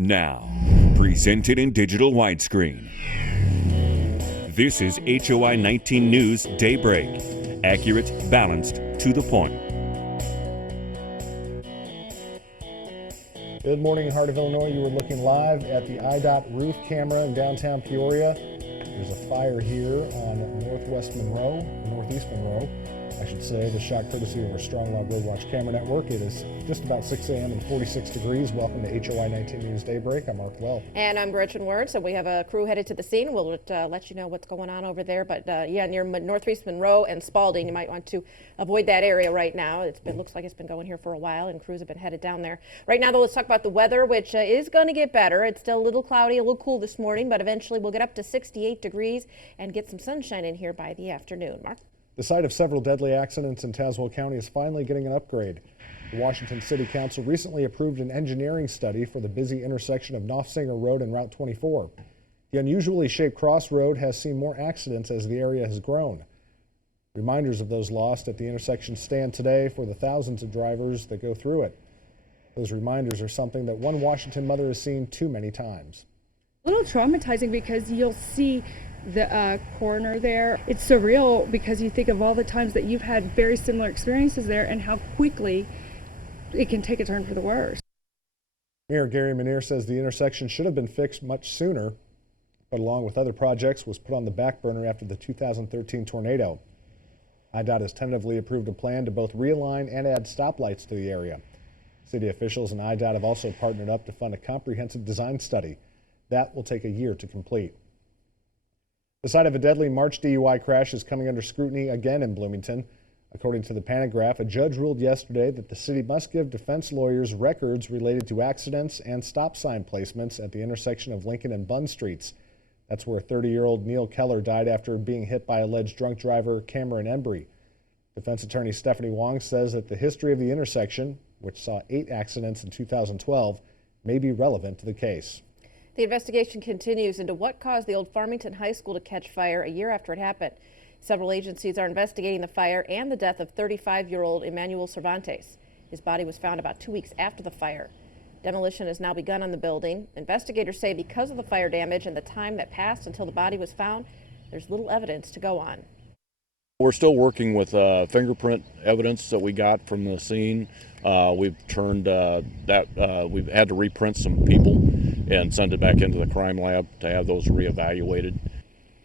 Now, presented in digital widescreen. This is HOI-19 News Daybreak. Accurate, balanced, to the point. Good morning in heart of Illinois. You were looking live at the IDOT roof camera in downtown Peoria. There's a fire here on northeast Monroe, I should say. The shot courtesy of our Strong Log Roadwatch camera network. It is just about 6 a.m. and 46 degrees. Welcome to HOI-19 News Daybreak. I'm Welp. And I'm Gretchen, Wirtz, and we have a crew headed to the scene. We'll let you know what's going on over there. But yeah, near northeast Monroe and Spalding, you might want to avoid that area right now. It looks like it's been going here for a while, and crews have been headed down there. Right now, though, let's talk about the weather, which is going to get better. It's still a little cloudy, a little cool this morning, but eventually we'll get up to 68 degrees and get some sunshine in here by the afternoon. Mark? The site of several deadly accidents in Tazewell County is finally getting an upgrade. The Washington City Council recently approved an engineering study for the busy intersection of Noffsinger Road and Route 24. The unusually shaped crossroad has seen more accidents as the area has grown. Reminders of those lost at the intersection stand today for the thousands of drivers that go through it. Those reminders are something that one Washington mother has seen too many times. A little traumatizing because you'll see the coroner there. It's surreal because you think of all the times that you've had very similar experiences there and how quickly it can take a turn for the worse. Mayor Gary Manier says the intersection should have been fixed much sooner, but along with other projects was put on the back burner after the 2013 tornado. IDOT has tentatively approved a plan to both realign and add stoplights to the area. City officials and IDOT have also partnered up to fund a comprehensive design study. That will take a year to complete. The site of a deadly March DUI crash is coming under scrutiny again in Bloomington. According to the Panagraph, a judge ruled yesterday that the city must give defense lawyers records related to accidents and stop sign placements at the intersection of Lincoln and Bunn Streets. That's where 30-year-old Neil Keller died after being hit by alleged drunk driver Cameron Embry. Defense attorney Stephanie Wong says that the history of the intersection, which saw 8 accidents in 2012, may be relevant to the case. The investigation continues into what caused the old Farmington High School to catch fire a year after it happened. Several agencies are investigating the fire and the death of 35-year-old Emmanuel Cervantes. His body was found about 2 weeks after the fire. Demolition has now begun on the building. Investigators say because of the fire damage and the time that passed until the body was found, there's little evidence to go on. We're still working with fingerprint evidence that we got from the scene. We've had to reprint some people and send it back into the crime lab to have those reevaluated.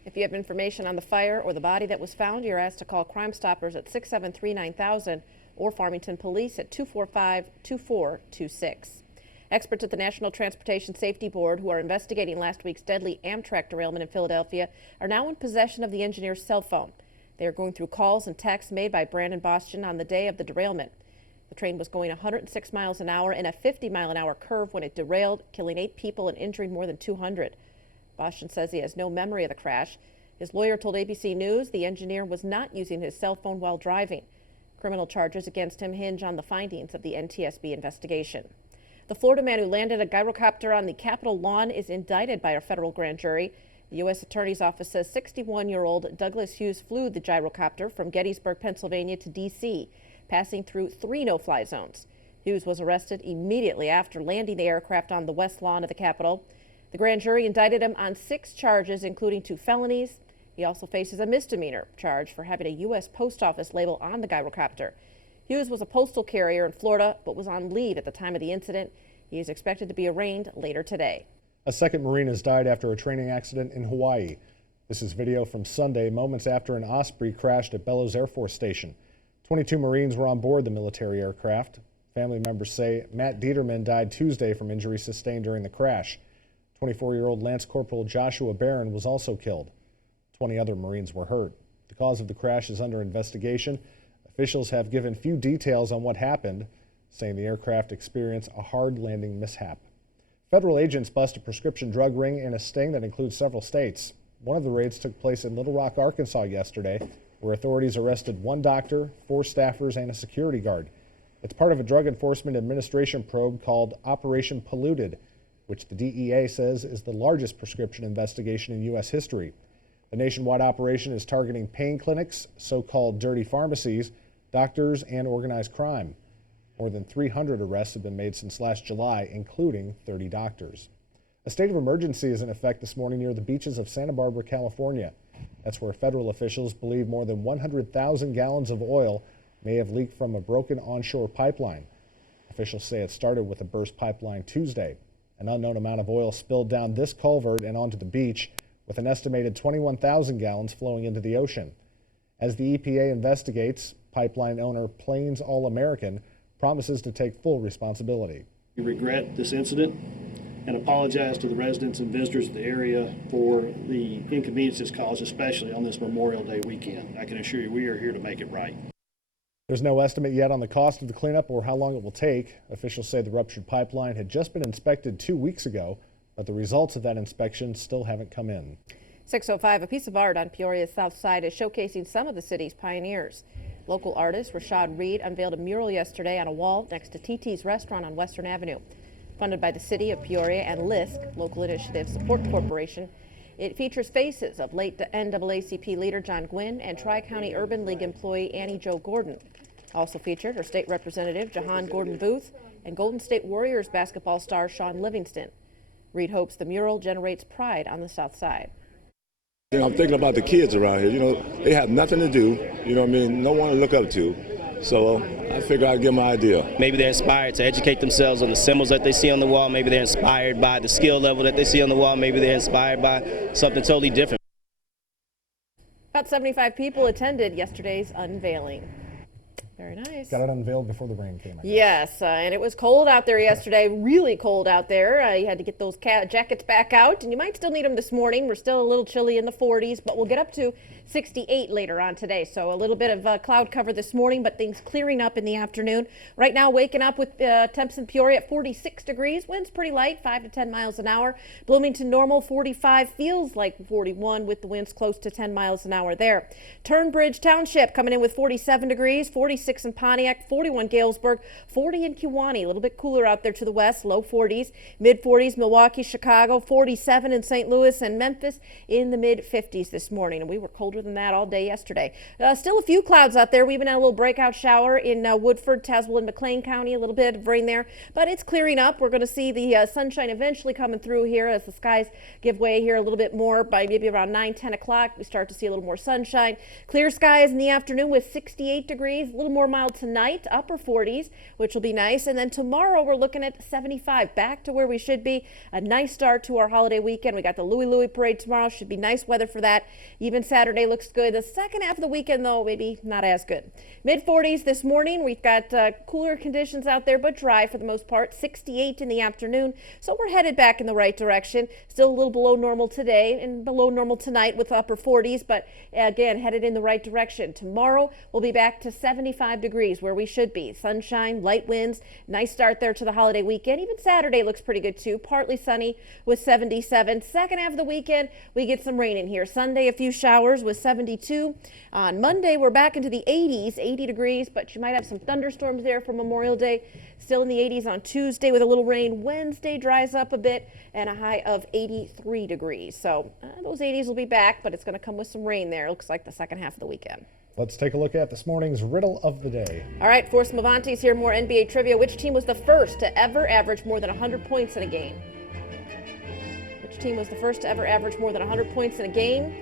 If you have information on the fire or the body that was found, you're asked to call Crime Stoppers at 673-9000 or Farmington Police at 245-2426. Experts at the National Transportation Safety Board, who are investigating last week's deadly Amtrak derailment in Philadelphia, are now in possession of the engineer's cell phone. They are going through calls and texts made by Brandon Boston on the day of the derailment. The train was going 106 miles an hour in a 50-mile-an-hour curve when it derailed, killing 8 people and injuring more than 200. Boston says he has no memory of the crash. His lawyer told ABC News the engineer was not using his cell phone while driving. Criminal charges against him hinge on the findings of the NTSB investigation. The Florida man who landed a gyrocopter on the Capitol lawn is indicted by a federal grand jury. The U.S. Attorney's Office says 61-year-old Douglas Hughes flew the gyrocopter from Gettysburg, Pennsylvania to D.C., passing through 3 no-fly zones. Hughes was arrested immediately after landing the aircraft on the west lawn of the Capitol. The grand jury indicted him on 6 charges, including 2 felonies. He also faces a misdemeanor charge for having a U.S. Post Office label on the gyrocopter. Hughes was a postal carrier in Florida, but was on leave at the time of the incident. He is expected to be arraigned later today. A second Marine has died after a training accident in Hawaii. This is video from Sunday, moments after an Osprey crashed at Bellows Air Force Station. 22 Marines were on board the military aircraft. Family members say Matt Dieterman died Tuesday from injuries sustained during the crash. 24-year-old Lance Corporal Joshua Barron was also killed. 20 other Marines were hurt. The cause of the crash is under investigation. Officials have given few details on what happened, saying the aircraft experienced a hard landing mishap. Federal agents bust a prescription drug ring in a sting that includes several states. One of the raids took place in Little Rock, Arkansas yesterday, where authorities arrested 1 doctor, 4 staffers, and a security guard. It's part of a Drug Enforcement Administration probe called Operation Polluted, which the DEA says is the largest prescription investigation in U.S. history. The nationwide operation is targeting pain clinics, so-called dirty pharmacies, doctors, and organized crime. More than 300 arrests have been made since last July, including 30 doctors. A state of emergency is in effect this morning near the beaches of Santa Barbara, California. That's where federal officials believe more than 100,000 gallons of oil may have leaked from a broken onshore pipeline. Officials say it started with a burst pipeline Tuesday. An unknown amount of oil spilled down this culvert and onto the beach, with an estimated 21,000 gallons flowing into the ocean. As the EPA investigates, pipeline owner Plains All American promises to take full responsibility. We regret this incident and apologize to the residents and visitors of the area for the inconveniences caused, especially on this Memorial Day weekend. I can assure you we are here to make it right. There's no estimate yet on the cost of the cleanup or how long it will take. Officials say the ruptured pipeline had just been inspected 2 weeks ago, but the results of that inspection still haven't come in. 6:05, a piece of art on Peoria's south side is showcasing some of the city's pioneers. Local artist Rashad Reed unveiled a mural yesterday on a wall next to TT's restaurant on Western Avenue. Funded by the city of Peoria and LISC, Local Initiative Support Corporation, it features faces of late NAACP leader John Gwynn and Tri-County Urban League employee Annie Jo Gordon. Also featured are State Representative Jahan Gordon Booth and Golden State Warriors basketball star Sean Livingston. Reed hopes the mural generates pride on the south side. I'm thinking about the kids around here. They have nothing to do. No one to look up to. So I figure I'd give them an idea. Maybe they're inspired to educate themselves on the symbols that they see on the wall. Maybe they're inspired by the skill level that they see on the wall. Maybe they're inspired by something totally different. About 75 people attended yesterday's unveiling. Very nice. Got it unveiled before the rain came. Yes, and it was cold out there yesterday, really cold out there. You had to get those jackets back out, and you might still need them this morning. We're still a little chilly in the 40s, but we'll get up to 68 later on today. So a little bit of cloud cover this morning, but things clearing up in the afternoon. Right now, waking up with temps in Peoria at 46 degrees. Wind's pretty light, 5 to 10 miles an hour. Bloomington normal, 45, feels like 41 with the winds close to 10 miles an hour there. Turnbridge Township coming in with 47 degrees, 46 in Pontiac, 41 Galesburg, 40 in Kewanee. A little bit cooler out there to the west, low 40s, mid 40s, Milwaukee, Chicago, 47 in St. Louis, and Memphis in the mid 50s this morning. And we were colder than that all day yesterday. Still a few clouds out there. We even had a little breakout shower in Woodford, Tazewell, and McLean County. A little bit of rain there, but it's clearing up. We're going to see the sunshine eventually coming through here as the skies give way here a little bit more by maybe around 9-10 o'clock. We start to see a little more sunshine. Clear skies in the afternoon with 68 degrees, a little more mild tonight, upper 40s, which will be nice. And then tomorrow we're looking at 75, back to where we should be. A nice start to our holiday weekend. We got the Louis parade tomorrow. Should be nice weather for that. Even Saturday looks good. The second half of the weekend, though, maybe not as good. Mid 40s this morning. We've got cooler conditions out there, but dry for the most part. 68 in the afternoon. So we're headed back in the right direction. Still a little below normal today and below normal tonight with upper 40s, but again, headed in the right direction. Tomorrow we'll be back to 75 degrees where we should be. Sunshine, light winds, nice start there to the holiday weekend. Even Saturday looks pretty good too. Partly sunny with 77. Second half of the weekend, we get some rain in here. Sunday, a few showers with 72. On Monday, we're back into the 80s, 80 degrees, but you might have some thunderstorms there for Memorial Day. Still in the 80s on Tuesday with a little rain. Wednesday dries up a bit and a high of 83 degrees. So those 80s will be back, but it's going to come with some rain there. Looks like the second half of the weekend. Let's take a look at this morning's riddle of the day. All right, for some Avantis here, more NBA trivia. Which team was the first to ever average more than 100 points in a game? Which team was the first to ever average more than 100 points in a game?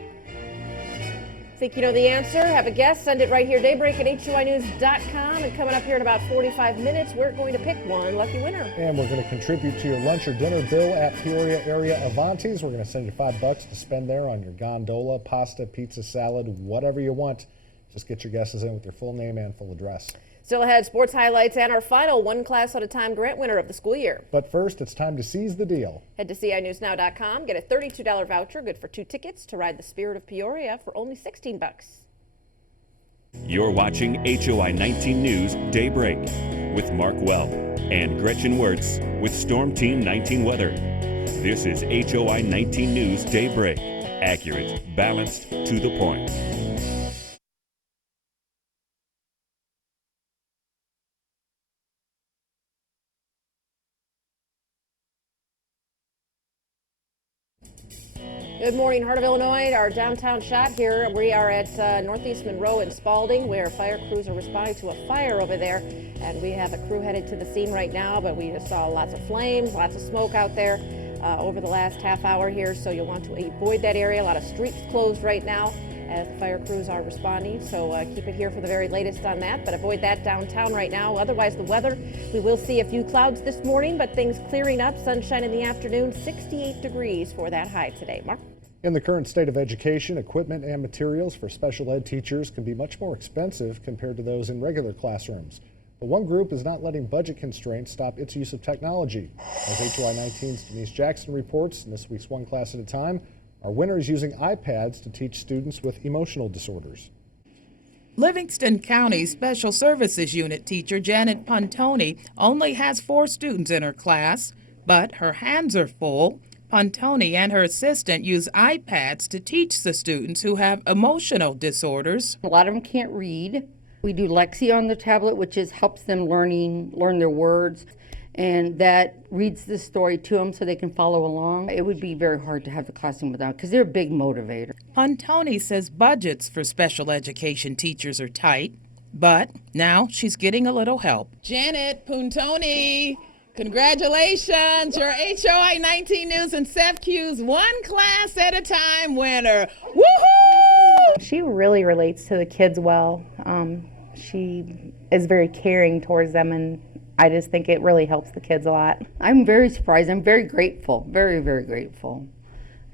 Think you know the answer? Have a guess? Send it right here, Daybreak at HOI-news.com. And coming up here in about 45 minutes, we're going to pick one lucky winner. And we're going to contribute to your lunch or dinner bill at Peoria area Avantis. We're going to send you $5 to spend there on your gondola, pasta, pizza, salad, whatever you want. Just get your guesses in with your full name and full address. Still ahead, sports highlights and our final one class at a time grant winner of the school year. But first, it's time to seize the deal. Head to CINewsNow.com, get a $32 voucher good for 2 tickets to ride the Spirit of Peoria for only $16. You're watching HOI-19 News Daybreak with Mark Welp and Gretchen Wirtz with Storm Team 19 Weather. This is HOI-19 News Daybreak. Accurate, balanced, to the point. Good morning, Heart of Illinois. Our downtown shot here. We are at Northeast Monroe and Spalding, where fire crews are responding to a fire over there. And we have a crew headed to the scene right now, but we just saw lots of flames, lots of smoke out there over the last half hour here. So you'll want to avoid that area. A lot of streets closed right now as the fire crews are responding. So keep it here for the very latest on that, but avoid that downtown right now. Otherwise, the weather, we will see a few clouds this morning, but things clearing up. Sunshine in the afternoon, 68 degrees for that high today. Mark? In the current state of education, equipment and materials for special ed teachers can be much more expensive compared to those in regular classrooms. But one group is not letting budget constraints stop its use of technology. As HOI-19's Denise Jackson reports in this week's One Class at a Time, our winner is using iPads to teach students with emotional disorders. Livingston County Special Services Unit teacher Janet Pontoni only has 4 students in her class, but her hands are full. Pontoni and her assistant use iPads to teach the students who have emotional disorders. A lot of them can't read. We do Lexi on the tablet, which helps them learn their words, and that reads the story to them so they can follow along. It would be very hard to have the classroom without, because they're a big motivator. Pontoni says budgets for special education teachers are tight, but now she's getting a little help. Janet Pontoni, congratulations, you're HOI-19 News and SEFCU's One Class at a Time winner. Woohoo! She really relates to the kids well. She is very caring towards them, and I just think it really helps the kids a lot. I'm very surprised. I'm very grateful, very, very grateful.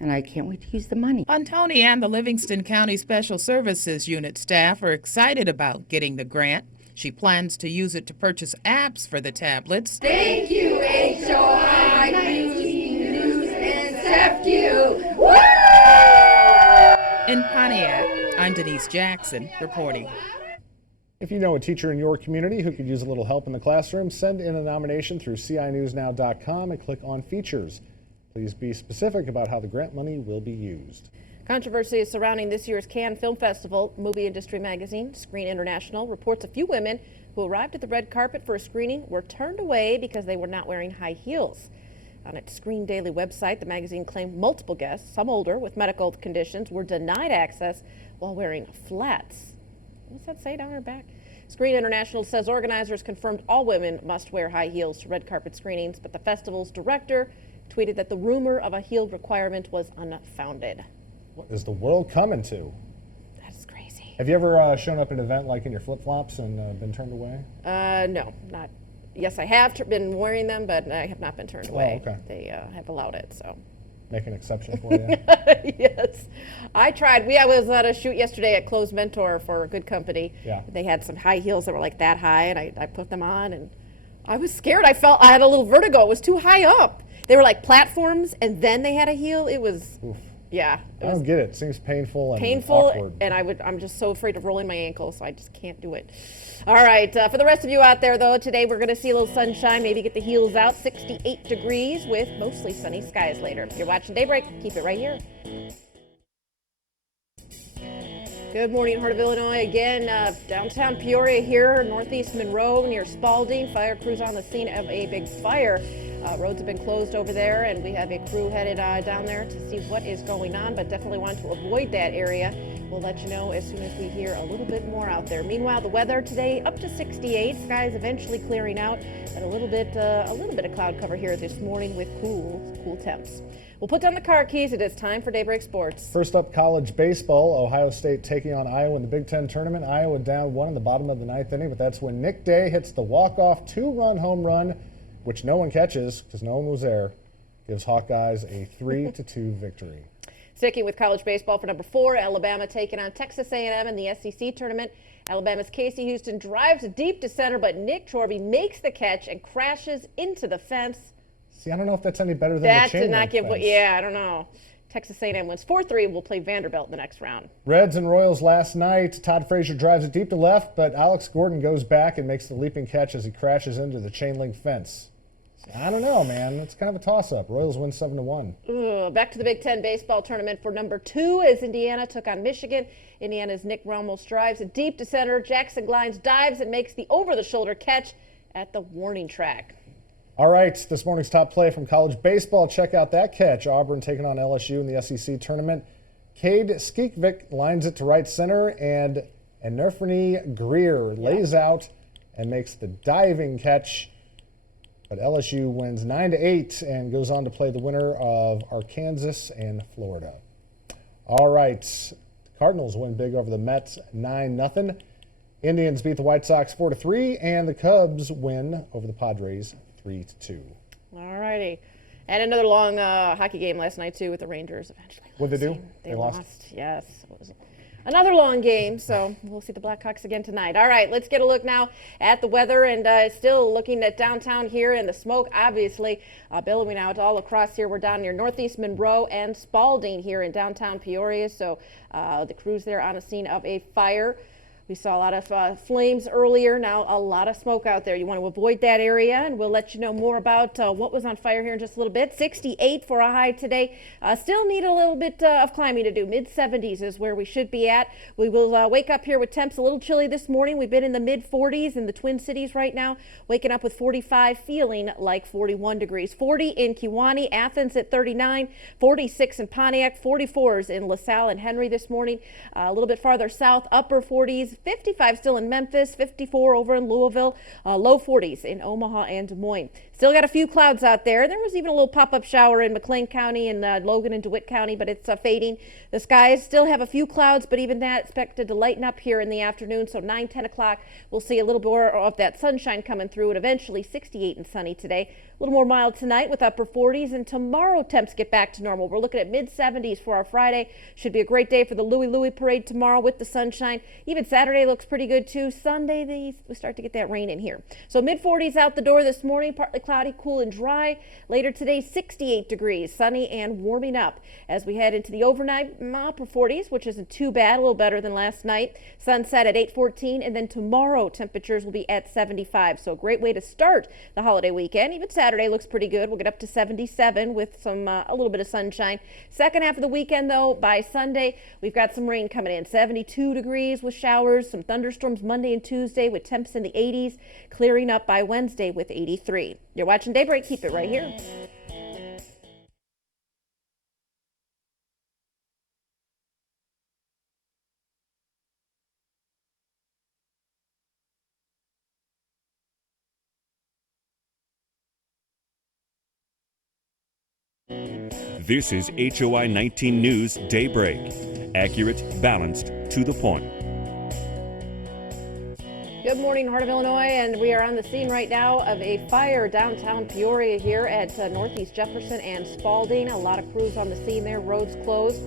And I can't wait to use the money. Pontoni and the Livingston County Special Services Unit staff are excited about getting the grant. She plans to use it to purchase apps for the tablets. Thank you, HOI-19 News and SEFCU. Woo! In Pontiac, I'm Denise Jackson reporting. If you know a teacher in your community who could use a little help in the classroom, send in a nomination through CINewsNow.com and click on Features. Please be specific about how the grant money will be used. Controversy is surrounding this year's Cannes Film Festival. Movie industry magazine Screen International reports a few women who arrived at the red carpet for a screening were turned away because they were not wearing high heels. On its Screen Daily website, the magazine claimed multiple guests, some older with medical conditions, were denied access while wearing flats. What does that say down her back? Screen International says organizers confirmed all women must wear high heels to red carpet screenings, but the festival's director tweeted that the rumor of a heeled requirement was unfounded. What is the world coming to? That's crazy. Have you ever shown up at an event like in your flip-flops and been turned away? No, not. Yes, I have been wearing them, but I have not been turned away. Oh, okay. They have allowed it, so. Make an exception for you? Yes, I tried. I was at a shoot yesterday at Closed Mentor for Good Company. Yeah. They had some high heels that were like that high, and I put them on, and I was scared. I had a little vertigo. It was too high up. They were like platforms, and then they had a heel. It was, Oof. Yeah. I don't get it. It seems painful and painful, awkward. and I'm just so afraid of rolling my ankle, so I just can't do it. All right, for the rest of you out there, though, today we're going to see a little sunshine, maybe get the heels out, 68 degrees with mostly sunny skies later. You're watching Daybreak. Keep it right here. Good morning, Heart of Illinois. Again, downtown Peoria here, Northeast Monroe near Spalding. Fire crews on the scene of a big fire. Roads have been closed over there, and we have a crew headed down there to see what is going on, but definitely want to avoid that area. We'll let you know as soon as we hear a little bit more out there. Meanwhile, the weather today up to 68. Skies eventually clearing out, and a little bit of cloud cover here this morning with cool temps. We'll put down the car keys. It is time for Daybreak Sports. First up, college baseball. Ohio State taking on Iowa in the Big Ten tournament. Iowa down 1 in the bottom of the 9th inning, but that's when Nick Day hits the walk-off 2-run home run, which no one catches because no one was there. Gives Hawkeyes a 3-2 victory. Sticking with college baseball for number 4, Alabama taking on Texas A&M in the SEC tournament. Alabama's Casey Houston drives deep to center, but Nick Torby makes the catch and crashes into the fence. See, I don't know if that's any better than that the chain did not link give. fence. Yeah, I don't know. Texas A&M wins 4-3. We'll play Vanderbilt in the next round. Reds and Royals last night. Todd Frazier drives it deep to left, but Alex Gordon goes back and makes the leaping catch as he crashes into the chain link fence. I don't know, man. It's kind of a toss-up. Royals win 7-1. Back to the Big Ten baseball tournament for number 2 as Indiana took on Michigan. Indiana's Nick Ramos drives it deep to center. Jackson Glines dives and makes the over-the-shoulder catch at the warning track. All right, this morning's top play from college baseball. Check out that catch. Auburn taking on LSU in the SEC tournament. Cade Skeekvik lines it to right center, and Nerfany Greer lays out and makes the diving catch. But LSU wins 9-8 and goes on to play the winner of Arkansas and Florida. All right, the Cardinals win big over the Mets 9-0. Indians beat the White Sox 4-3, and the Cubs win over the Padres 3-2. All righty. And another long hockey game last night, too, with the Rangers eventually. What'd they do? They lost. Yes. It was another long game, so we'll see the Blackhawks again tonight. All right, let's get a look now at the weather, and still looking at downtown here, and the smoke obviously billowing out all across here. We're down near Northeast Monroe and Spalding here in downtown Peoria, so the crew's there on a scene of a fire. We saw a lot of flames earlier. Now a lot of smoke out there. You want to avoid that area, and we'll let you know more about what was on fire here in just a little bit. 68 for a high today. Still need a little bit of climbing to do. Mid-70s is where we should be at. We will wake up here with temps a little chilly this morning. We've been in the mid-40s in the Twin Cities right now. Waking up with 45, feeling like 41 degrees. 40 in Kewanee, Athens at 39, 46 in Pontiac, 44s in LaSalle and Henry this morning. A little bit farther south, upper 40s. 55 still in Memphis, 54 over in Louisville, low 40s in Omaha and Des Moines. Still got a few clouds out there. There was even a little pop-up shower in McLean County and Logan and DeWitt County, but it's fading. The skies still have a few clouds, but even that expected to lighten up here in the afternoon. So 9, 10 o'clock, we'll see a little more of that sunshine coming through, and eventually 68 and sunny today. A little more mild tonight with upper 40s, and tomorrow temps get back to normal. We're looking at mid-70s for our Friday. Should be a great day for the Louie Louie parade tomorrow with the sunshine. Even Saturday looks pretty good too. Sunday, we start to get that rain in here. So mid-40s out the door this morning, partly cloudy, cool and dry. Later today, 68 degrees, sunny and warming up. As we head into the overnight, upper 40s, which isn't too bad, a little better than last night. Sunset at 8:14, and then tomorrow temperatures will be at 75. So a great way to start the holiday weekend. Even Saturday looks pretty good. We'll get up to 77 with some a little bit of sunshine. Second half of the weekend, though, by Sunday, we've got some rain coming in. 72 degrees with showers, some thunderstorms Monday and Tuesday with temps in the 80s, clearing up by Wednesday with 83. You're watching Daybreak. Keep it right here. This is HOI-19 News Daybreak. Accurate, balanced, to the point. Good morning, Heart of Illinois, and we are on the scene right now of a fire downtown Peoria here at Northeast Jefferson and Spalding. A lot of crews on the scene there, roads closed.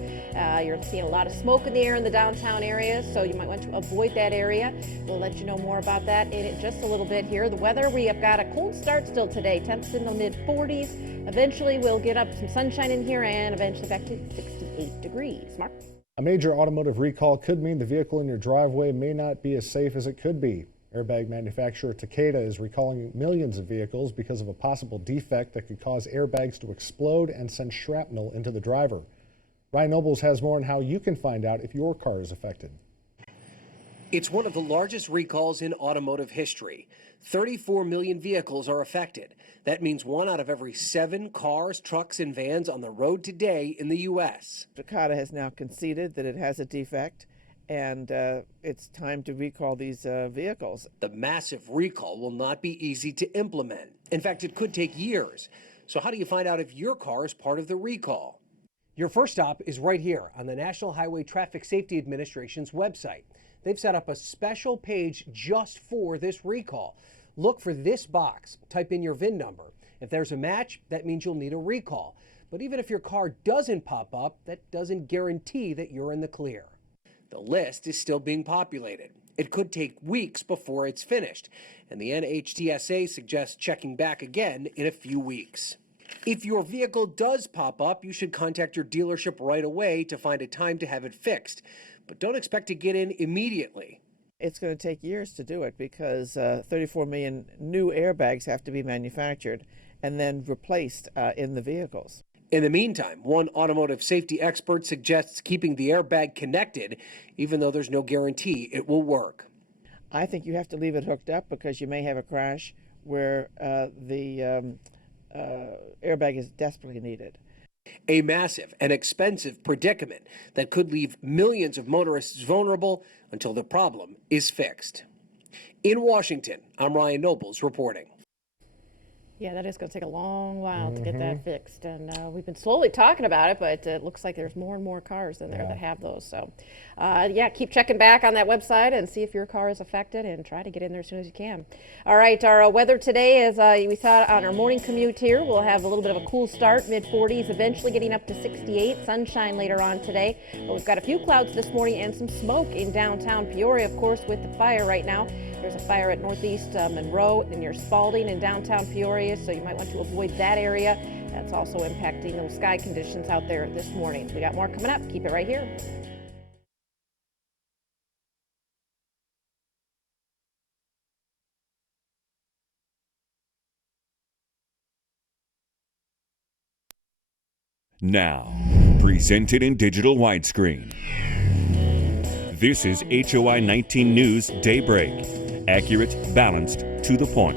You're seeing a lot of smoke in the air in the downtown area, so you might want to avoid that area. We'll let you know more about that in just a little bit here. The weather, we have got a cold start still today. Temps in the mid-40s. Eventually, we'll get up some sunshine in here and eventually back to 68 degrees. Mark? A major automotive recall could mean the vehicle in your driveway may not be as safe as it could be. Airbag manufacturer Takeda is recalling millions of vehicles because of a possible defect that could cause airbags to explode and send shrapnel into the driver. Ryan Nobles has more on how you can find out if your car is affected. It's one of the largest recalls in automotive history. 34 million vehicles are affected. That means 1 out of every 7 cars, trucks, and vans on the road today in the U.S. Takeda has now conceded that it has a defect, and it's time to recall these vehicles. The massive recall will not be easy to implement. In fact, it could take years. So how do you find out if your car is part of the recall? Your first stop is right here on the National Highway Traffic Safety Administration's website. They've set up a special page just for this recall. Look for this box, type in your VIN number. If there's a match, that means you'll need a recall. But even if your car doesn't pop up, that doesn't guarantee that you're in the clear. The list is still being populated. It could take weeks before it's finished, and the NHTSA suggests checking back again in a few weeks. If your vehicle does pop up, you should contact your dealership right away to find a time to have it fixed. But don't expect to get in immediately. It's going to take years to do it because 34 million new airbags have to be manufactured and then replaced in the vehicles. In the meantime, one automotive safety expert suggests keeping the airbag connected, even though there's no guarantee it will work. I think you have to leave it hooked up because you may have a crash where the airbag is desperately needed. A massive and expensive predicament that could leave millions of motorists vulnerable until the problem is fixed. In Washington, I'm Ryan Nobles reporting. Yeah, that is going to take a long while to get that fixed. And we've been slowly talking about it, but it looks like there's more and more cars in there that have those. So, yeah, keep checking back on that website and see if your car is affected and try to get in there as soon as you can. All right, our weather today is, we thought on our morning commute here, we'll have a little bit of a cool start, mid-40s, eventually getting up to 68. Sunshine later on today. But we've got a few clouds this morning and some smoke in downtown Peoria, of course, with the fire right now. There's a fire at Northeast Monroe and near Spalding in downtown Peoria, so you might want to avoid that area. That's also impacting those sky conditions out there this morning. We got more coming up. Keep it right here. Now, presented in digital widescreen. This is HOI-19 News Daybreak. Accurate, balanced, to the point.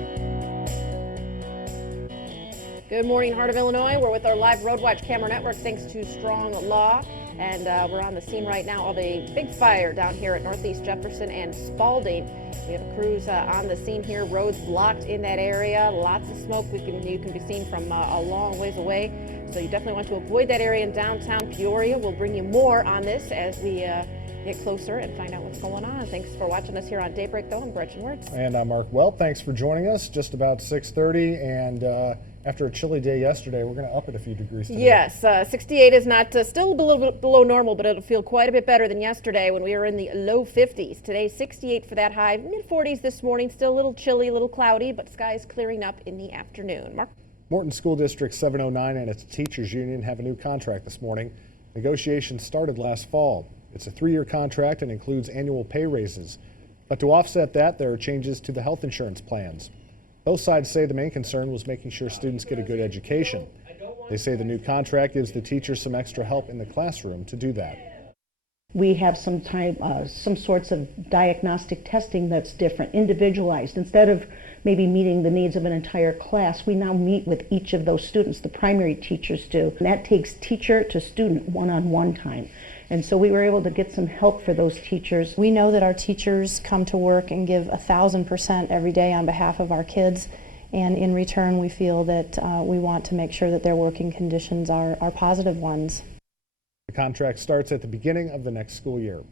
Good morning, Heart of Illinois. We're with our live Road Watch camera network thanks to strong law. And we're on the scene right now of a big fire down here at Northeast Jefferson and Spalding. We have crews on the scene here, roads blocked in that area, lots of smoke you can be seen from a long ways away. So you definitely want to avoid that area in downtown Peoria. We'll bring you more on this as we get closer and find out what's going on. Thanks for watching us here on Daybreak, though. I'm Gretchen Wirtz. And I'm Mark Welp. Thanks for joining us. Just about 6:30, and after a chilly day yesterday, we're going to up it a few degrees today. Yes, 68 is not still a little bit below normal, but it'll feel quite a bit better than yesterday when we were in the low 50s. Today, 68 for that high, mid-40s this morning. Still a little chilly, a little cloudy, but skies clearing up in the afternoon. Mark? Morton School District 709 and its teachers union have a new contract this morning. Negotiations started last fall. It's a 3-year contract and includes annual pay raises. But to offset that, there are changes to the health insurance plans. Both sides say the main concern was making sure students get a good education. They say the new contract gives the teachers some extra help in the classroom to do that. We have some sorts of diagnostic testing that's different, individualized. Instead of maybe meeting the needs of an entire class, we now meet with each of those students, the primary teachers do. And that takes teacher to student one-on-one time. And so we were able to get some help for those teachers. We know that our teachers come to work and give 1,000% every day on behalf of our kids. And in return, we feel that we want to make sure that their working conditions are positive ones. The contract starts at the beginning of the next school year.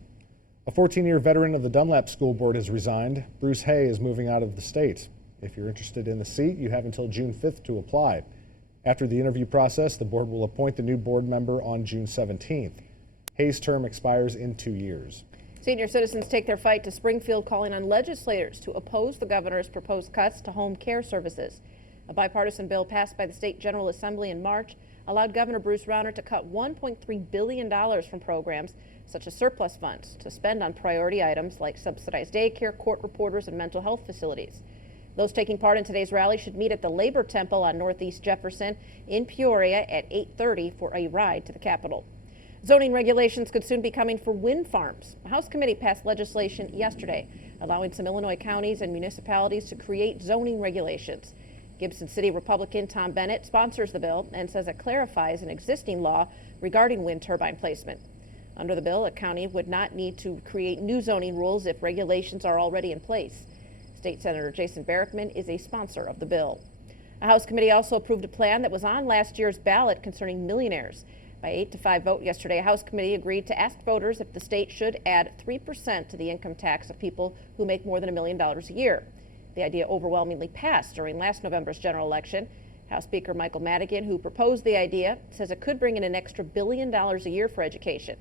A 14-year veteran of the Dunlap School Board has resigned. Bruce Hay is moving out of the state. If you're interested in the seat, you have until June 5th to apply. After the interview process, the board will appoint the new board member on June 17th. Hayes' term expires in 2 years. Senior citizens take their fight to Springfield, calling on legislators to oppose the governor's proposed cuts to home care services. A bipartisan bill passed by the State General Assembly in March allowed Governor Bruce Rauner to cut $1.3 billion from programs such as surplus funds to spend on priority items like subsidized daycare, court reporters, and mental health facilities. Those taking part in today's rally should meet at the Labor Temple on Northeast Jefferson in Peoria at 8:30 for a ride to the Capitol. Zoning regulations could soon be coming for wind farms. The House committee passed legislation yesterday allowing some Illinois counties and municipalities to create zoning regulations. Gibson City Republican Tom Bennett sponsors the bill and says it clarifies an existing law regarding wind turbine placement. Under the bill, a county would not need to create new zoning rules if regulations are already in place. State Senator Jason Barrickman is a sponsor of the bill. A House committee also approved a plan that was on last year's ballot concerning millionaires. By 8-5 vote yesterday, a House committee agreed to ask voters if the state should add 3% to the income tax of people who make more than $1 million a year. The idea overwhelmingly passed during last November's general election. House Speaker Michael Madigan, who proposed the idea, says it could bring in an extra $1 billion a year for education.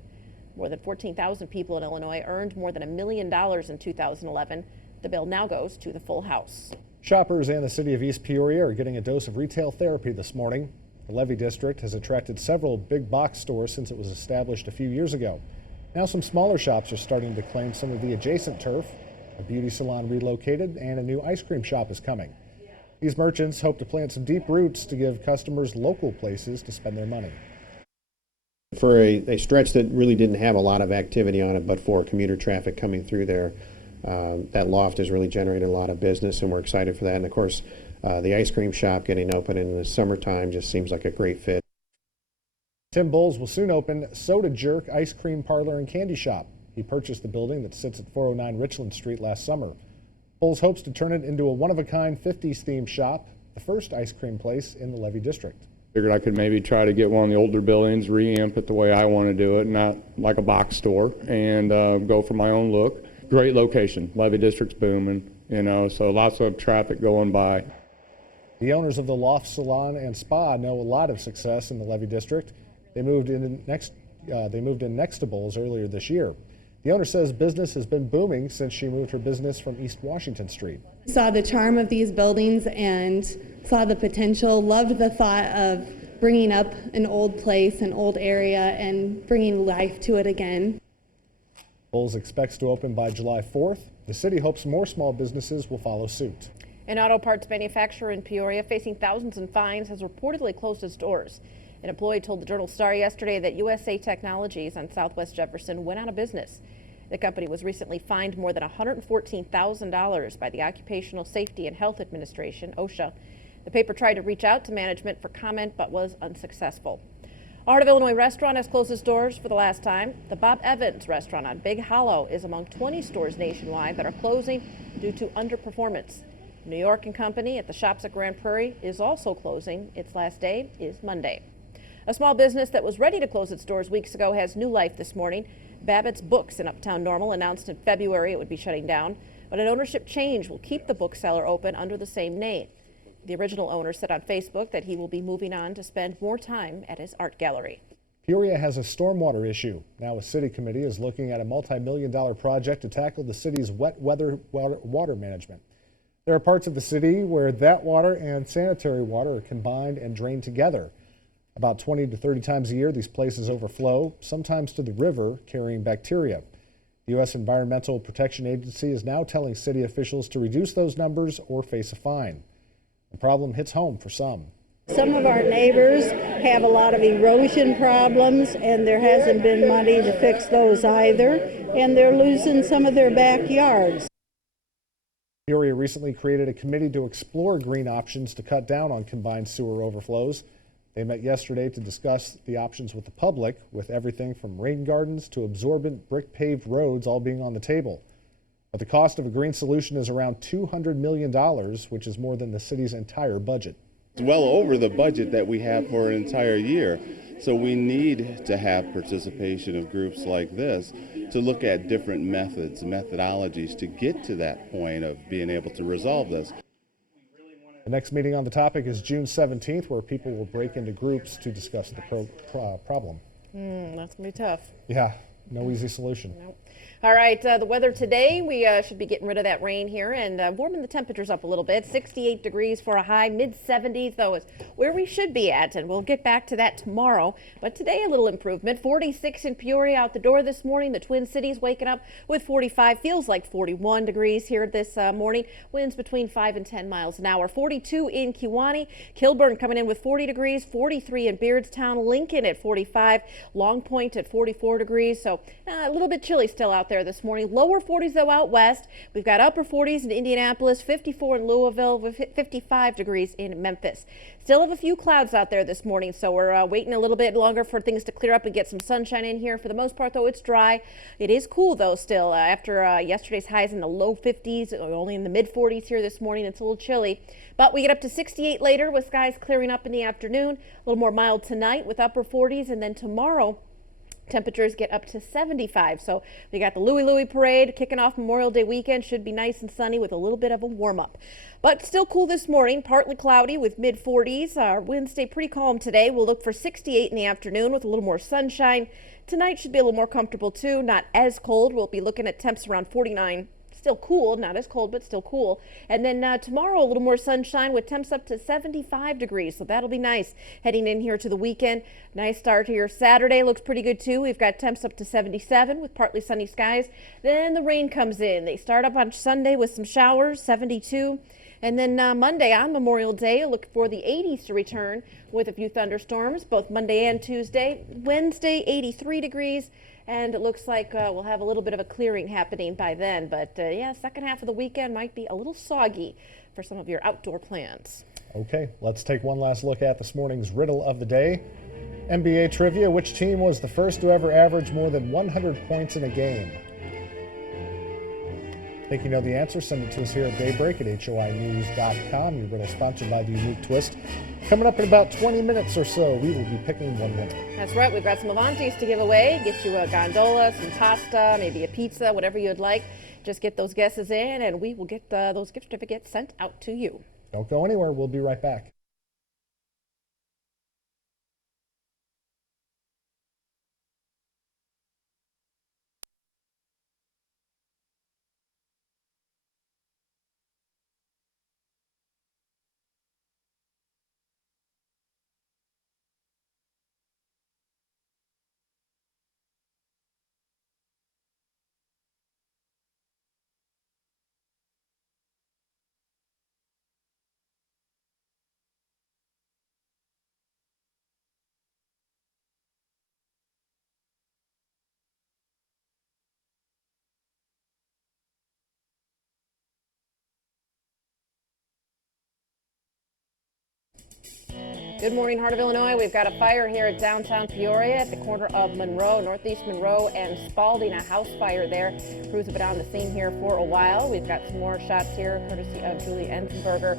More than 14,000 people in Illinois earned more than $1 million in 2011. The bill now goes to the full House. Shoppers and the city of East Peoria are getting a dose of retail therapy this morning. The Levy District has attracted several big box stores since it was established a few years ago. Now some smaller shops are starting to claim some of the adjacent turf. A beauty salon relocated and a new ice cream shop is coming. These merchants hope to plant some deep roots to give customers local places to spend their money. For a stretch that really didn't have a lot of activity on it, but for commuter traffic coming through there, that loft is really generating a lot of business, and we're excited for that. And of course, the ice cream shop getting open in the summertime just seems like a great fit. Tim Bowles will soon open Soda Jerk Ice Cream Parlor and Candy Shop. He purchased the building that sits at 409 Richland Street last summer. Bowles hopes to turn it into a one-of-a-kind 50s themed shop, the first ice cream place in the Levy District. Figured I could maybe try to get one of the older buildings, reamp it the way I want to do it, not like a box store, and go for my own look. Great location. Levy District's booming, so lots of traffic going by. The owners of the Loft Salon and Spa know a lot of success in the Levy District. They moved in next to Bowles earlier this year. The owner says business has been booming since she moved her business from East Washington Street. Saw the charm of these buildings and saw the potential, loved the thought of bringing up an old place, an old area, and bringing life to it again. Bowles expects to open by July 4th. The city hopes more small businesses will follow suit. An auto parts manufacturer in Peoria facing thousands in fines has reportedly closed its doors. An employee told the Journal Star yesterday that USA Technologies on Southwest Jefferson went out of business. The company was recently fined more than $114,000 by the Occupational Safety and Health Administration, OSHA. The paper tried to reach out to management for comment but was unsuccessful. A Heart of Illinois restaurant has closed its doors for the last time. The Bob Evans restaurant on Big Hollow is among 20 stores nationwide that are closing due to underperformance. New York & Company at the Shops at Grand Prairie is also closing. Its last day is Monday. A small business that was ready to close its doors weeks ago has new life this morning. Babbitt's Books in Uptown Normal announced in February it would be shutting down, but an ownership change will keep the bookseller open under the same name. The original owner said on Facebook that he will be moving on to spend more time at his art gallery. Peoria has a stormwater issue. Now a city committee is looking at a multi-million-dollar project to tackle the city's wet weather water management. There are parts of the city where that water and sanitary water are combined and drained together. About 20 to 30 times a year, these places overflow, sometimes to the river, carrying bacteria. The U.S. Environmental Protection Agency is now telling city officials to reduce those numbers or face a fine. The problem hits home for some. Some of our neighbors have a lot of erosion problems, and there hasn't been money to fix those either, and they're losing some of their backyards. Peoria recently created a committee to explore green options to cut down on combined sewer overflows. They met yesterday to discuss the options with the public, with everything from rain gardens to absorbent brick-paved roads all being on the table. But the cost of a green solution is around $200 million, which is more than the city's entire budget. It's well over the budget that we have for an entire year. So we need to have participation of groups like this to look at different methods, methodologies to get to that point of being able to resolve this. The next meeting on the topic is June 17th, where people will break into groups to discuss the problem. That's going to be tough. Yeah, no easy solution. Nope. All right, the weather today, we should be getting rid of that rain here and warming the temperatures up a little bit. 68 degrees for a high, mid-70s, though, is where we should be at, and we'll get back to that tomorrow. But today, a little improvement. 46 in Peoria out the door this morning. The Twin Cities waking up with 45. Feels like 41 degrees here this morning. Winds between 5 and 10 miles an hour. 42 in Kewanee. Kilburn coming in with 40 degrees. 43 in Beardstown. Lincoln at 45. Long Point at 44 degrees. So a little bit chilly still out there this morning. Lower 40s though out west. We've got upper 40s in Indianapolis, 54 in Louisville, with 55 degrees in Memphis. Still have a few clouds out there this morning, so we're waiting a little bit longer for things to clear up and get some sunshine in here. For the most part though, it's dry. It is cool though still. After yesterday's highs in the low 50s, only in the mid 40s here this morning. It's a little chilly, but we get up to 68 later with skies clearing up in the afternoon. A little more mild tonight with upper 40s, and then tomorrow temperatures get up to 75. So we got the Louie Parade kicking off Memorial Day weekend. Should be nice and sunny with a little bit of a warm up. But still cool this morning, partly cloudy with mid 40s. Our winds stay pretty calm today. We'll look for 68 in the afternoon with a little more sunshine. Tonight should be a little more comfortable too, not as cold. We'll be looking at temps around 49. Still cool, not as cold, but still cool. And then tomorrow, a little more sunshine with temps up to 75 degrees. So that'll be nice heading in here to the weekend. Nice start here. Saturday looks pretty good too. We've got temps up to 77 with partly sunny skies. Then the rain comes in. They start up on Sunday with some showers, 72. And then Monday on Memorial Day, look for the 80s to return with a few thunderstorms, both Monday and Tuesday. Wednesday, 83 degrees. and it looks like we'll have a little bit of a clearing happening by then. But yeah, second half of the weekend might be a little soggy for some of your outdoor plans. Okay, let's take one last look at this morning's riddle of the day. NBA trivia, which team was the first to ever average more than 100 points in a game? Think you know the answer? Send it to us here at Daybreak at HOInews.com. Your riddle sponsored by The Unique Twist. Coming up in about 20 minutes or so, we will be picking one winner. That's right. We've got some Avantis to give away. Get you a gondola, some pasta, maybe a pizza, whatever you'd like. Just get those guesses in, and we will get those gift certificates sent out to you. Don't go anywhere. We'll be right back. Good morning, Heart of Illinois. We've got a fire here at downtown Peoria at the corner of Monroe, Northeast Monroe and Spalding, a house fire there. Crews have been on the scene here for a while. We've got some more shots here, courtesy of Julie Enzenberger.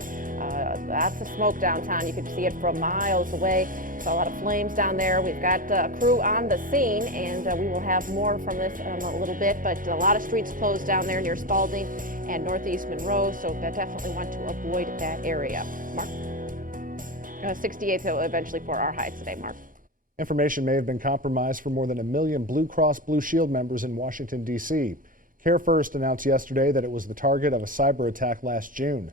Lots of smoke downtown. You can see it from miles away. Saw a lot of flames down there. We've got a crew on the scene, and we will have more from this in a little bit, but a lot of streets closed down there near Spalding and Northeast Monroe, so definitely want to avoid that area. Mark? 68 eventually for our highs today, Mark. Information may have been compromised for more than 1 million Blue Cross Blue Shield members in Washington, D.C. Care First announced yesterday that it was the target of a cyber attack last June.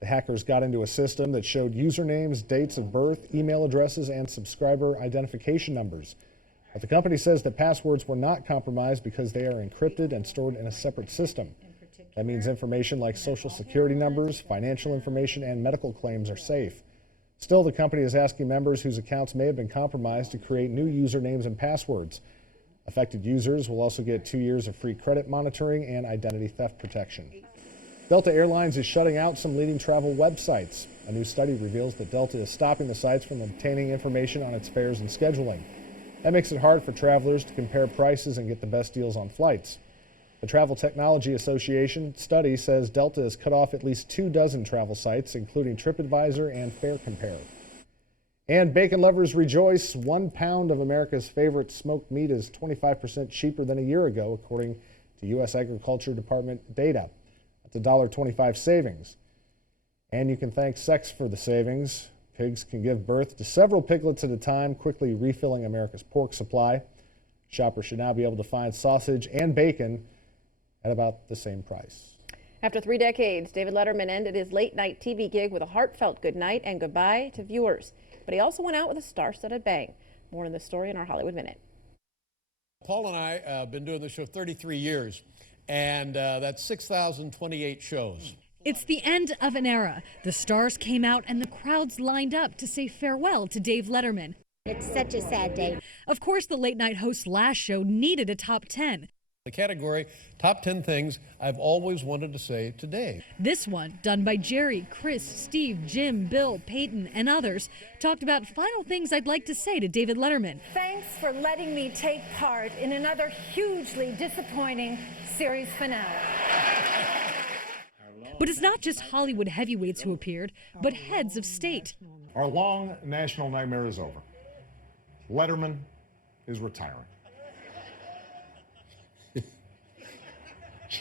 The hackers got into a system that showed usernames, dates of birth, email addresses, and subscriber identification numbers. But the company says that passwords were not compromised because they are encrypted and stored in a separate system. That means information like social security numbers, financial information, and medical claims are safe. Still, the company is asking members whose accounts may have been compromised to create new usernames and passwords. Affected users will also get 2 years of free credit monitoring and identity theft protection. Delta Airlines is shutting out some leading travel websites. A new study reveals that Delta is stopping the sites from obtaining information on its fares and scheduling. That makes it hard for travelers to compare prices and get the best deals on flights. The Travel Technology Association study says Delta has cut off at least 24 travel sites, including TripAdvisor and Fare Compare. And bacon lovers rejoice. 1 pound of America's favorite smoked meat is 25% cheaper than a year ago, according to U.S. Agriculture Department data. That's a $1.25 savings. And you can thank sex for the savings. Pigs can give birth to several piglets at a time, quickly refilling America's pork supply. Shoppers should now be able to find sausage and bacon at about the same price. After 3 decades, David Letterman ended his late-night TV gig with a heartfelt goodnight and goodbye to viewers. But he also went out with a star-studded bang. More in this story in our Hollywood Minute. Paul and I have been doing this show 33 years, and that's 6,028 shows. It's the end of an era. The stars came out and the crowds lined up to say farewell to Dave Letterman. It's such a sad day. Of course, the late-night host's last show needed a top 10. The category, top 10 things I've always wanted to say to Dave. This one, done by Jerry, Chris, Steve, Jim, Bill, Peyton, and others, talked about final things I'd like to say to David Letterman. Thanks for letting me take part in another hugely disappointing series finale. But it's not just Hollywood heavyweights who appeared, but heads of state. Our long national nightmare is over. Letterman is retiring.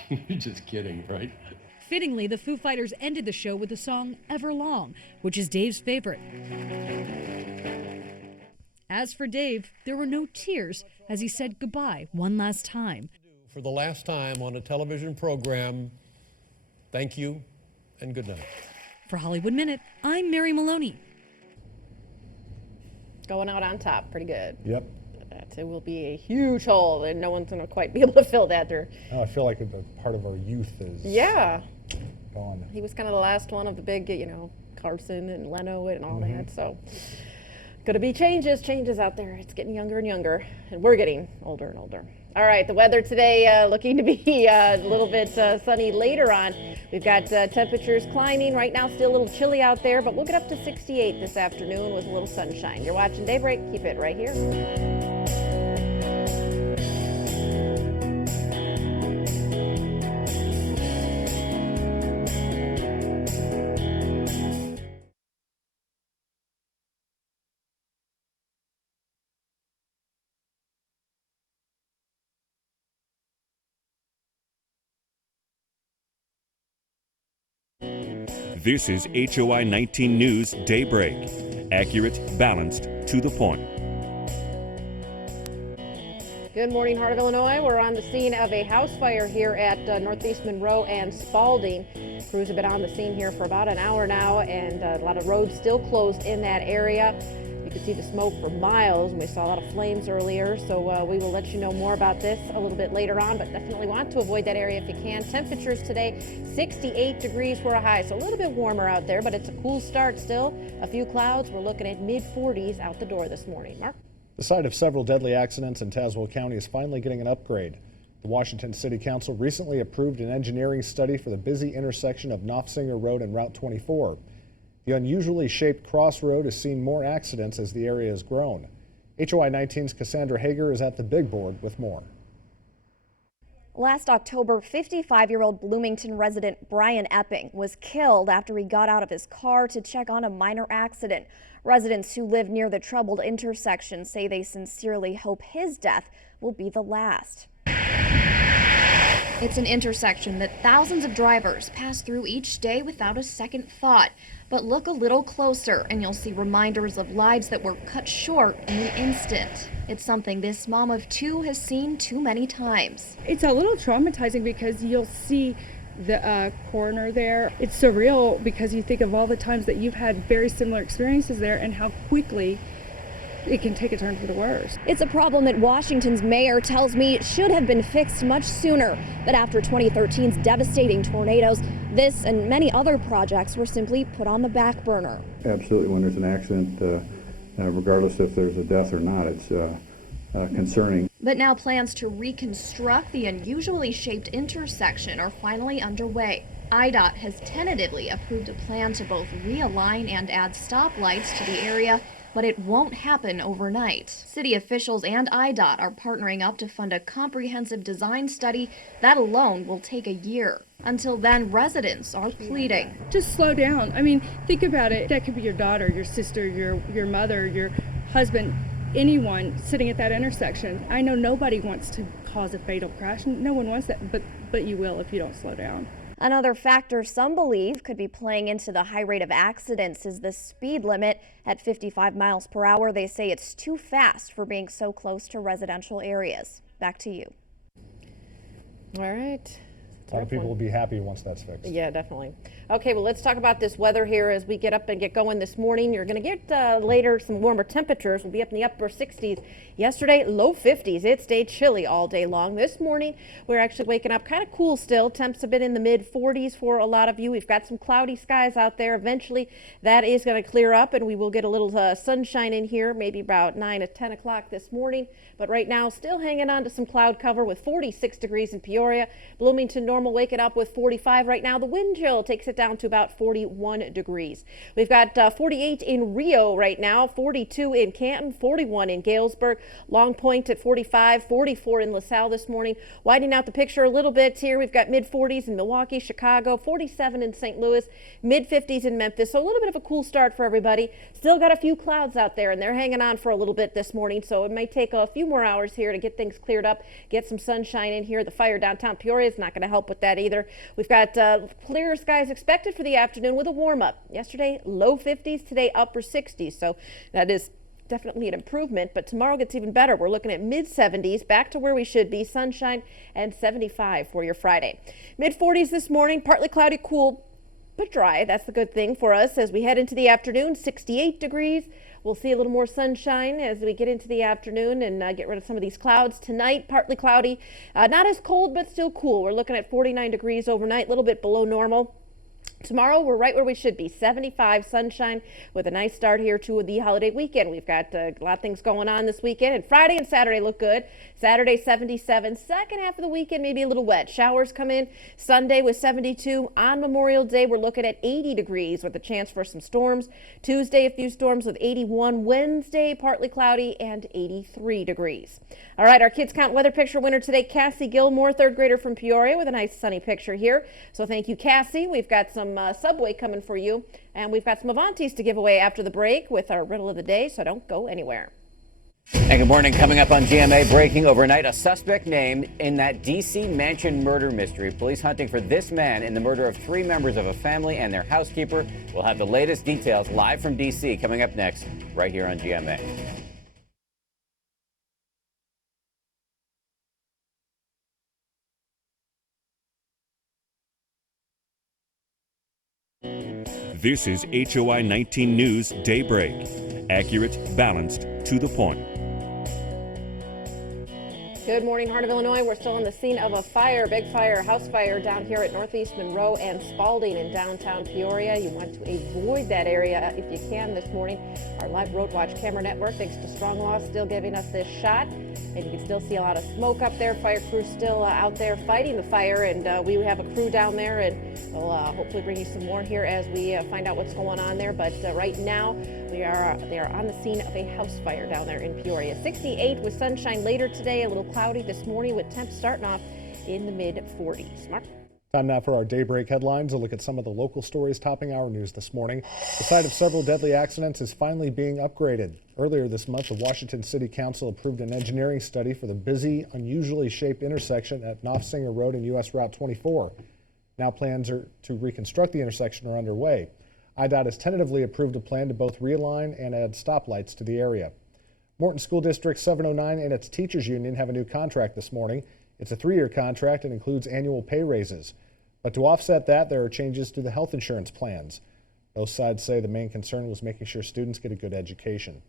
You're just kidding, right? Fittingly, the Foo Fighters ended the show with the song Everlong, which is Dave's favorite. As for Dave, there were no tears as he said goodbye one last time. For the last time on a television program, thank you and good night. For Hollywood Minute, I'm Mary Maloney. Going out on top, pretty good. Yep. It will be a huge hole, and no one's going to quite be able to fill that there. Oh, I feel like a part of our youth is gone. He was kind of the last one of the big, Carson and Leno and all that. So, going to be changes out there. It's getting younger and younger, and we're getting older and older. All right, the weather today looking to be a little bit sunny later on. We've got temperatures climbing. Right now, still a little chilly out there, but we'll get up to 68 this afternoon with a little sunshine. You're watching Daybreak. Keep it right here. This is HOI-19 News Daybreak. Accurate, balanced, to the point. Good morning, Heart of Illinois. We're on the scene of a house fire here at Northeast Monroe and Spalding. Crews have been on the scene here for about an hour now, and a lot of roads still closed in that area. You can see the smoke for miles, and we saw a lot of flames earlier, so we will let you know more about this a little bit later on, but definitely want to avoid that area if you can. Temperatures today, 68 degrees for a high, so a little bit warmer out there, but it's a cool start still. A few clouds. We're looking at mid-40s out the door this morning. Mark? The site of several deadly accidents in Tazewell County is finally getting an upgrade. The Washington City Council recently approved an engineering study for the busy intersection of Knopfsinger Road and Route 24. The unusually shaped crossroad has seen more accidents as the area has grown. HOI-19's Cassandra Hager is at the big board with more. Last October, 55-year-old Bloomington resident Brian Epping was killed after he got out of his car to check on a minor accident. Residents who live near the troubled intersection say they sincerely hope his death will be the last. It's an intersection that thousands of drivers pass through each day without a second thought. But look a little closer and you'll see reminders of lives that were cut short in an instant. It's something this mom of two has seen too many times. It's a little traumatizing because you'll see the coroner there. It's surreal because you think of all the times that you've had very similar experiences there and how quickly it can take a turn for the worse. It's a problem that Washington's mayor tells me should have been fixed much sooner. But after 2013's devastating tornadoes, this and many other projects were simply put on the back burner. Absolutely, when there's an accident, regardless if there's a death or not, it's concerning. But now plans to reconstruct the unusually shaped intersection are finally underway. IDOT has tentatively approved a plan to both realign and add stoplights to the area, but it won't happen overnight. City officials and IDOT are partnering up to fund a comprehensive design study that alone will take a year. Until then, residents are pleading. Just slow down. I mean, think about it. That could be your daughter, your sister, your mother, your husband, anyone sitting at that intersection. I know nobody wants to cause a fatal crash. No one wants that, but you will if you don't slow down. Another factor some believe could be playing into the high rate of accidents is the speed limit at 55 miles per hour. They say it's too fast for being so close to residential areas. Back to you. All right. A lot of people will be happy once that's fixed. Yeah, definitely. Okay, well, let's talk about this weather here as we get up and get going this morning. You're going to get later some warmer temperatures. We'll be up in the upper 60s. Yesterday, low 50s. It stayed chilly all day long. This morning, we're actually waking up kind of cool still. Temps have been in the mid 40s for a lot of you. We've got some cloudy skies out there. Eventually, that is going to clear up and we will get a little sunshine in here, maybe about 9 or 10 o'clock this morning. But right now, still hanging on to some cloud cover with 46 degrees in Peoria. Bloomington, normal, waking up with 45 right now. The wind chill takes it down to about 41 degrees. We've got 48 in Rio right now, 42 in Canton, 41 in Galesburg, Long Point at 45, 44 in LaSalle this morning. Widening out the picture a little bit here, we've got mid 40s in Milwaukee, Chicago, 47 in St. Louis, mid 50s in Memphis. So a little bit of a cool start for everybody. Still got a few clouds out there and they're hanging on for a little bit this morning. So it may take a few more hours here to get things cleared up, get some sunshine in here. The fire downtown Peoria is not going to help with that either. We've got clearer skies expected for the afternoon with a warm up. Yesterday, low 50s, today upper 60s. So that is definitely an improvement, but tomorrow gets even better. We're looking at mid 70s, back to where we should be, sunshine, and 75 for your Friday. Mid 40s this morning, partly cloudy, cool, but dry. That's the good thing for us as we head into the afternoon. 68 degrees. We'll see a little more sunshine as we get into the afternoon and get rid of some of these clouds. Tonight, partly cloudy, not as cold, but still cool. We're looking at 49 degrees overnight, a little bit below normal. Tomorrow, we're right where we should be, 75 sunshine with a nice start here to the holiday weekend. We've got a lot of things going on this weekend, and Friday and Saturday look good. Saturday, 77. Second half of the weekend, maybe a little wet. Showers come in Sunday with 72. On Memorial Day, we're looking at 80 degrees with a chance for some storms. Tuesday, a few storms with 81. Wednesday, partly cloudy and 83 degrees. All right, our Kids Count weather picture winner today, Cassie Gilmore, third grader from Peoria, with a nice sunny picture here. So thank you, Cassie. We've got some Subway coming for you, and we've got some Avantis to give away after the break with our riddle of the day, so don't go anywhere. And good morning. Coming up on GMA, breaking overnight, a suspect named in that D.C. mansion murder mystery. Police hunting for this man in the murder of 3 members of a family and their housekeeper. We'll have the latest details live from D.C. coming up next, right here on GMA. This is HOI-19 News Daybreak. Accurate, balanced, to the point. Good morning, Heart of Illinois. We're still on the scene of a fire, big fire, house fire down here at Northeast Monroe and Spalding in downtown Peoria. You want to avoid that area if you can this morning. Our live road watch camera network, thanks to Strong Law, still giving us this shot. And you can still see a lot of smoke up there. Fire crew still out there fighting the fire, and we have a crew down there, and we'll hopefully bring you some more here as we find out what's going on there. But right now, they are on the scene of a house fire down there in Peoria. 68 with sunshine later today, a little cloudy this morning with temps starting off in the mid-40s. Mark? Time now for our Daybreak headlines. A look at some of the local stories topping our news this morning. The site of several deadly accidents is finally being upgraded. Earlier this month, the Washington City Council approved an engineering study for the busy, unusually shaped intersection at Knopfsinger Road and U.S. Route 24. Now plans to reconstruct the intersection are underway. IDOT has tentatively approved a plan to both realign and add stoplights to the area. Morton School District 709 and its teachers union have a new contract this morning. It's a 3-year contract and includes annual pay raises. But to offset that, there are changes to the health insurance plans. Both sides say the main concern was making sure students get a good education.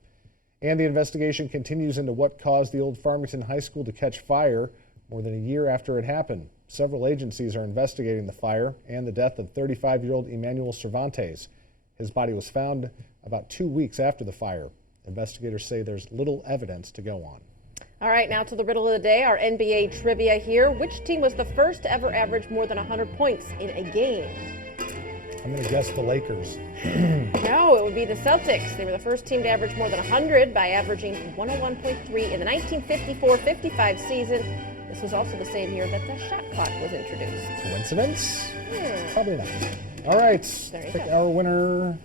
And the investigation continues into what caused the old Farmington High School to catch fire more than a year after it happened. Several agencies are investigating the fire and the death of 35-year-old Emmanuel Cervantes. His body was found about 2 weeks after the fire. Investigators say there's little evidence to go on. All right, now to the riddle of the day, our NBA trivia here. Which team was the first to ever average more than 100 points in a game? I'm going to guess the Lakers. No, it would be the Celtics. They were the first team to average more than 100 by averaging 101.3 in the 1954-55 season. This was also the same year that the shot clock was introduced. Coincidence? Probably not. All right, pick our winner.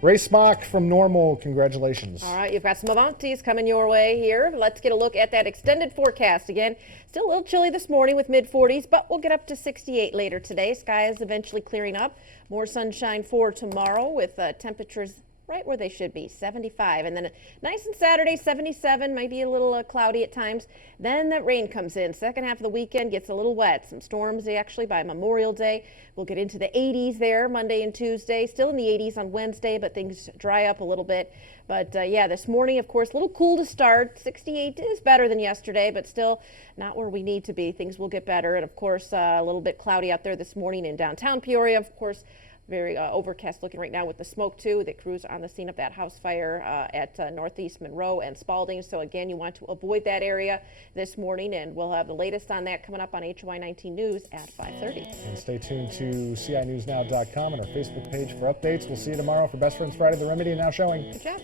Ray Smock from Normal, congratulations. All right, you've got some Avantis coming your way here. Let's get a look at that extended forecast again. Still a little chilly this morning with mid-40s, but we'll get up to 68 later today. Sky is eventually clearing up. More sunshine for tomorrow with temperatures right where they should be, 75. And then nice and Saturday, 77, might be a little cloudy at times. Then that rain comes in. Second half of the weekend gets a little wet. Some storms actually by Memorial Day. We'll get into the 80s there Monday and Tuesday. Still in the 80s on Wednesday, but things dry up a little bit. But yeah, this morning, of course, a little cool to start. 68 is better than yesterday, but still not where we need to be. Things will get better. And of course, a little bit cloudy out there this morning in downtown Peoria. Of course, very overcast looking right now with the smoke too. The crews on the scene of that house fire at Northeast Monroe and Spalding. So again, you want to avoid that area this morning, and we'll have the latest on that coming up on HOI-19 News at 5:30. And stay tuned to CINewsNow.com and our Facebook page for updates. We'll see you tomorrow for Best Friends Friday, The Remedy, now showing. Good job.